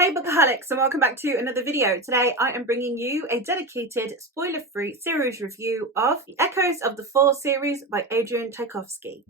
Hey Bookaholics, and welcome back to another video. Today I am bringing you a dedicated spoiler-free series review of The Echoes of the Fall series by Adrian Tchaikovsky.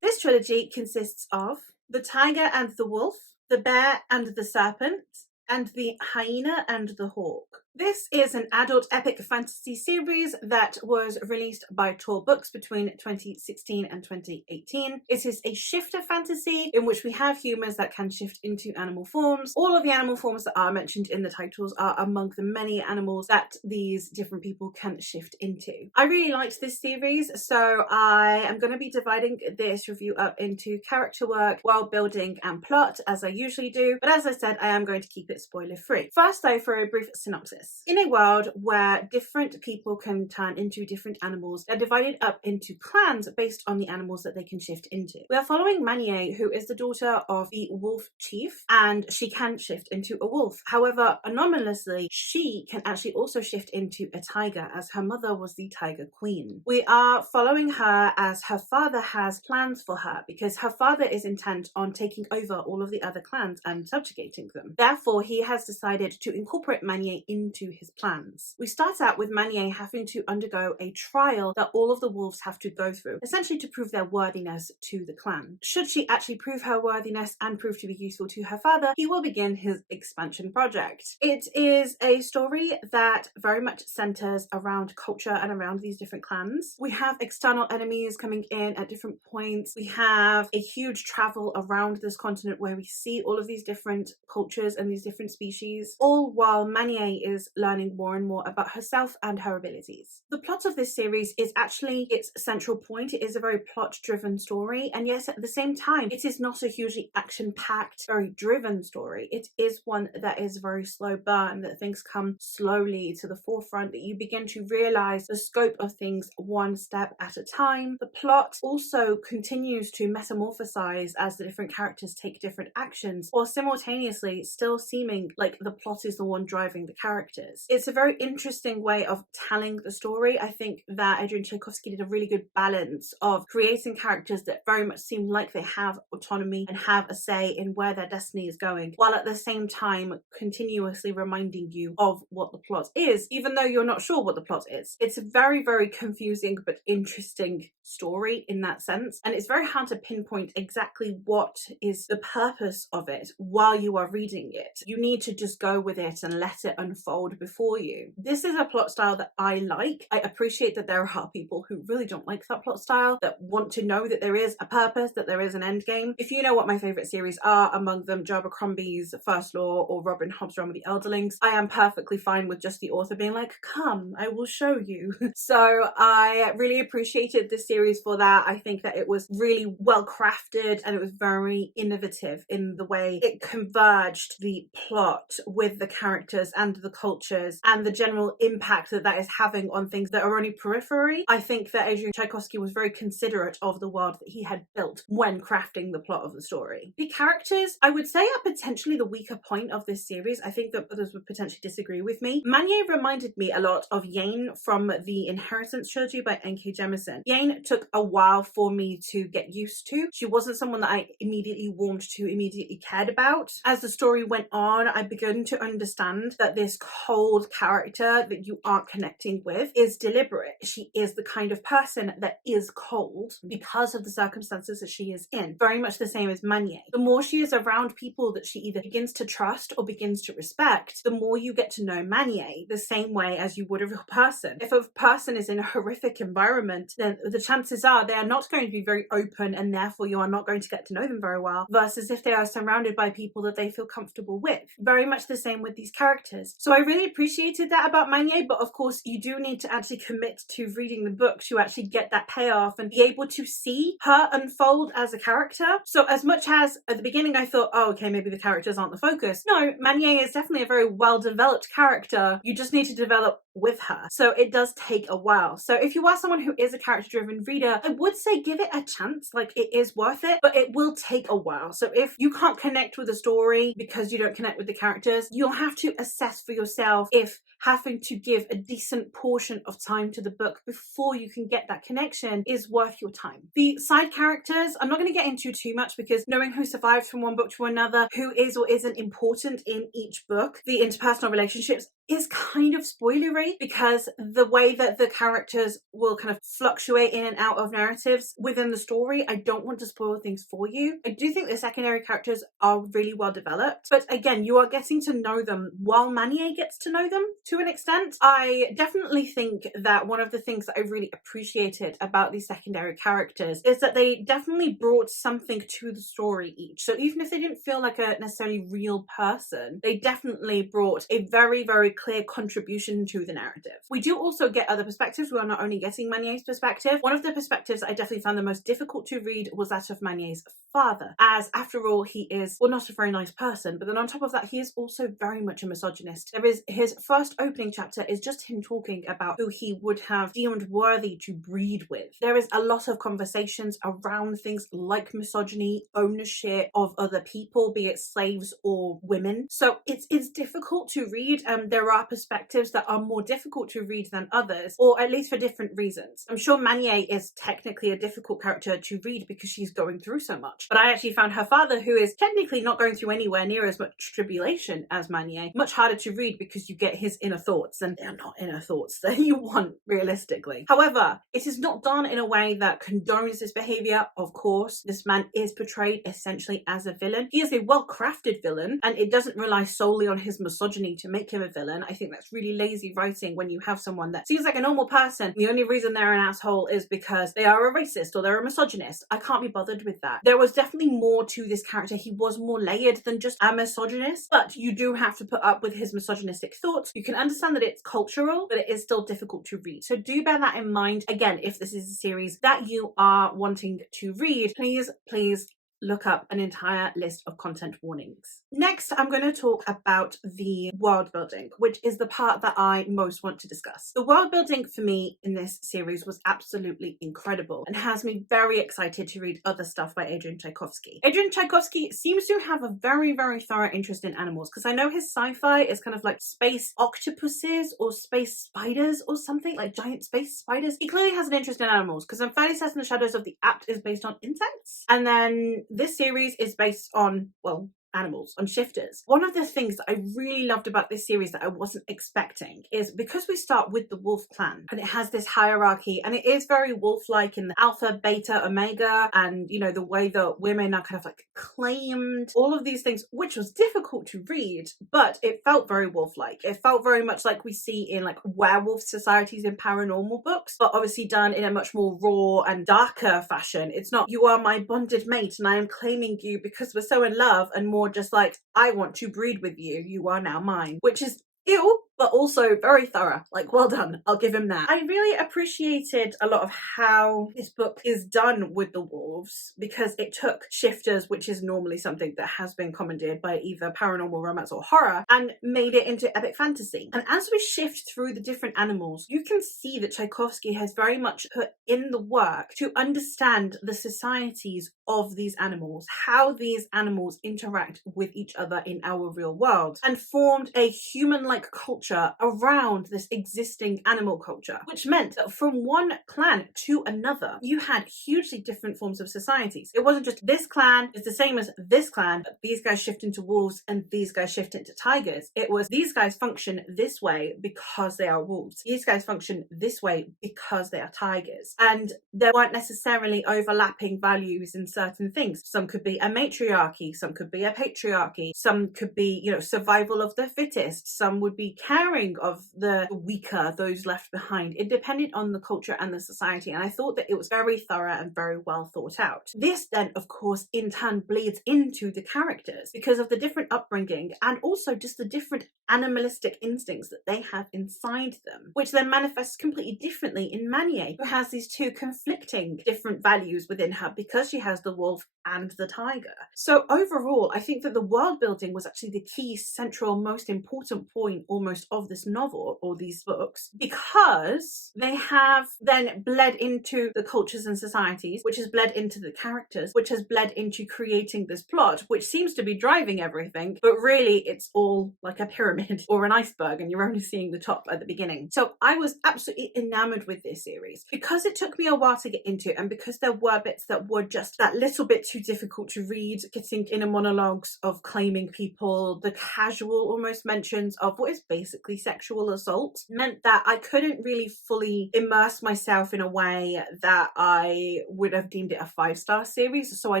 This trilogy consists of The Tiger and the Wolf, The Bear and the Serpent, and The Hyena and the Hawk. This is an adult epic fantasy series that was released by Tor Books between 2016 and 2018. It is a shifter fantasy in which we have humans that can shift into animal forms. All of the animal forms that are mentioned in the titles are among the many animals that these different people can shift into. I really liked this series, so I am going to be dividing this review up into character work, world building, and plot, as I usually do. But as I said, I am going to keep it spoiler free. First though, for a brief synopsis. In a world where different people can turn into different animals, they're divided up into clans based on the animals that they can shift into. We are following Manye, who is the daughter of the wolf chief, and she can shift into a wolf. However, anomalously, she can actually also shift into a tiger, as her mother was the tiger queen. We are following her as her father has plans for her, because her father is intent on taking over all of the other clans and subjugating them. Therefore, he has decided to incorporate Manye into his plans. We start out with Manye having to undergo a trial that all of the wolves have to go through, essentially to prove their worthiness to the clan. Should she actually prove her worthiness and prove to be useful to her father, he will begin his expansion project. It is a story that very much centers around culture and around these different clans. We have external enemies coming in at different points. We have a huge travel around this continent where we see all of these different cultures and these different species, all while Manye is learning more and more about herself and her abilities. The plot of this series is actually its central point. It is a very plot-driven story, and yes, at the same time, it is not a hugely action-packed, very driven story. It is one that is very slow burn, that things come slowly to the forefront, that you begin to realize the scope of things one step at a time. The plot also continues to metamorphosize as the different characters take different actions, while simultaneously still seeming like the plot is the one driving the characters. It's a very interesting way of telling the story. I think that Adrian Tchaikovsky did a really good balance of creating characters that very much seem like they have autonomy and have a say in where their destiny is going, while at the same time continuously reminding you of what the plot is, even though you're not sure what the plot is. It's a very, very confusing but interesting story in that sense, and it's very hard to pinpoint exactly what is the purpose of it while you are reading it. You need to just go with it and let it unfold before you. This is a plot style that I like. I appreciate that there are people who really don't like that plot style, that want to know that there is a purpose, that there is an end game. If you know what my favourite series are, among them Joe Abercrombie's First Law or Robin Hobb's Realm of the Elderlings, I am perfectly fine with just the author being like, come, I will show you. So I really appreciated this series for that. I think that it was really well crafted and it was very innovative in the way it converged the plot with the characters and the cultures and the general impact that that is having on things that are only periphery. I think that Adrian Tchaikovsky was very considerate of the world that he had built when crafting the plot of the story. The characters, I would say, are potentially the weaker point of this series. I think that others would potentially disagree with me. Manye reminded me a lot of Yane from the Inheritance trilogy by N.K. Jemisin. Yane took a while for me to get used to. She wasn't someone that I immediately warmed to, immediately cared about. As the story went on, I began to understand that this cold character that you aren't connecting with is deliberate. She is the kind of person that is cold because of the circumstances that she is in. Very much the same as Manye. The more she is around people that she either begins to trust or begins to respect, the more you get to know Manye, the same way as you would a real person. If a person is in a horrific environment, then the chances are they are not going to be very open, and therefore you are not going to get to know them very well, versus if they are surrounded by people that they feel comfortable with. Very much the same with these characters. So I really appreciated that about Manye, but of course you do need to actually commit to reading the book to actually get that payoff and be able to see her unfold as a character. So as much as at the beginning I thought, oh, okay, maybe the characters aren't the focus. No, Manye is definitely a very well-developed character. You just need to develop with her. So it does take a while. So if you are someone who is a character-driven reader, I would say give it a chance. Like, it is worth it, but it will take a while. So if you can't connect with the story because you don't connect with the characters, you'll have to assess for yourself if having to give a decent portion of time to the book before you can get that connection is worth your time. The side characters, I'm not going to get into too much because knowing who survives from one book to another, who is or isn't important in each book, the interpersonal relationships, is kind of spoilery because the way that the characters will kind of fluctuate in and out of narratives within the story, I don't want to spoil things for you. I do think the secondary characters are really well developed, but again, you are getting to know them while Manier gets to know them to an extent. I definitely think that one of the things that I really appreciated about these secondary characters is that they definitely brought something to the story each. So even if they didn't feel like a necessarily real person, they definitely brought a very, very clear contribution to the narrative. We do also get other perspectives. We are not only getting Manier's perspective. One of the perspectives I definitely found the most difficult to read was that of Manier's father, as after all, he is, well, not a very nice person, but then on top of that, he is also very much a misogynist. There is, his first opening chapter is just him talking about who he would have deemed worthy to breed with. There is a lot of conversations around things like misogyny, ownership of other people, be it slaves or women. So it's difficult to read. There are perspectives that are more difficult to read than others, or at least for different reasons. I'm sure Manier is technically a difficult character to read because she's going through so much, but I actually found her father, who is technically not going through anywhere near as much tribulation as Manier, much harder to read because you get his inner thoughts, and they're not inner thoughts that you want realistically. However, it is not done in a way that condones this behavior. Of course, this man is portrayed essentially as a villain. He is a well-crafted villain, and it doesn't rely solely on his misogyny to make him a villain. I think that's really lazy writing when you have someone that seems like a normal person. The only reason they're an asshole is because they are a racist or they're a misogynist. I can't be bothered with that. There was definitely more to this character. He was more layered than just a misogynist, but you do have to put up with his misogynistic thoughts. You can understand that it's cultural, but it is still difficult to read. So do bear that in mind. Again, if this is a series that you are wanting to read, please look up an entire list of content warnings. Next, I'm going to talk about the world building, which is the part that I most want to discuss. The world building for me in this series was absolutely incredible and has me very excited to read other stuff by Adrian Tchaikovsky. Adrian Tchaikovsky seems to have a very, very thorough interest in animals, because I know his sci-fi is kind of like space octopuses or space spiders or something, like giant space spiders. He clearly has an interest in animals, because I'm fairly certain The Shadows of the Apt is based on insects, and then this series is based on, well, animals, on shifters. One of the things that I really loved about this series that I wasn't expecting is because we start with the wolf clan, and it has this hierarchy, and it is very wolf-like in the alpha, beta, omega, and you know, the way that women are kind of like claimed, all of these things, which was difficult to read, but it felt very wolf-like. It felt very much like we see in like werewolf societies in paranormal books, but obviously done in a much more raw and darker fashion. It's not, you are my bonded mate and I am claiming you because we're so in love, and more just like, I want to breed with you, you are now mine, which is ew, but also very thorough. Like, well done, I'll give him that. I really appreciated a lot of how this book is done with the wolves, because it took shifters, which is normally something that has been commandeered by either paranormal romance or horror, and made it into epic fantasy. And as we shift through the different animals, you can see that Tchaikovsky has very much put in the work to understand the societies of these animals, how these animals interact with each other in our real world, and formed a human-like culture around this existing animal culture, which meant that from one clan to another, you had hugely different forms of societies. It wasn't just this clan is the same as this clan, but these guys shift into wolves and these guys shift into tigers. It was, these guys function this way because they are wolves. These guys function this way because they are tigers. And there weren't necessarily overlapping values in certain things. Some could be a matriarchy, some could be a patriarchy, some could be, you know, survival of the fittest, some would be caring of the weaker, those left behind. It depended on the culture and the society, and I thought that it was very thorough and very well thought out. This then, of course, in turn bleeds into the characters because of the different upbringing and also just the different animalistic instincts that they have inside them, which then manifests completely differently in Manier, who has these two conflicting different values within her because she has the wolf and the tiger. So overall, I think that the world building was actually the key, central, most important point almost protagonist of this novel or these books, because they have then bled into the cultures and societies, which has bled into the characters, which has bled into creating this plot, which seems to be driving everything, but really it's all like a pyramid or an iceberg, and you're only seeing the top at the beginning. So I was absolutely enamored with this series because it took me a while to get into, and because there were bits that were just that little bit too difficult to read, getting inner monologues of claiming people, the casual almost mentions of what is basically sexual assault, meant that I couldn't really fully immerse myself in a way that I would have deemed it a 5-star series. So I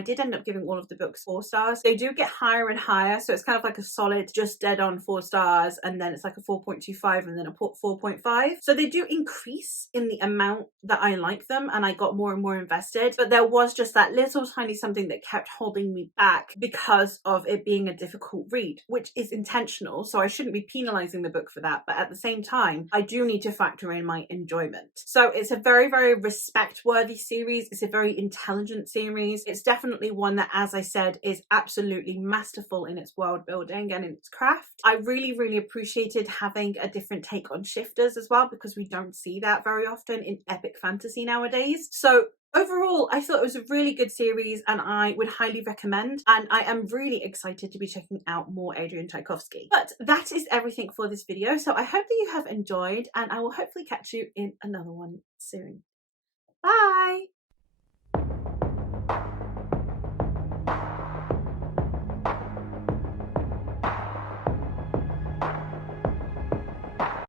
did end up giving all of the books 4 stars. They do get higher and higher, so it's kind of like a solid just dead on 4 stars, and then it's like a 4.25 and then a 4.5. So they do increase in the amount that I like them, and I got more and more invested, but there was just that little tiny something that kept holding me back because of it being a difficult read, which is intentional, so I shouldn't be penalizing the book for that, but at the same time I do need to factor in my enjoyment. So it's a very, very respect-worthy series. It's a very intelligent series. It's definitely one that, as I said, is absolutely masterful in its world building and in its craft. I really, really appreciated having a different take on shifters as well, because we don't see that very often in epic fantasy nowadays. So overall, I thought it was a really good series and I would highly recommend, and I am really excited to be checking out more Adrian Tchaikovsky. But that is everything for this video, so I hope that you have enjoyed, and I will hopefully catch you in another one soon. Bye!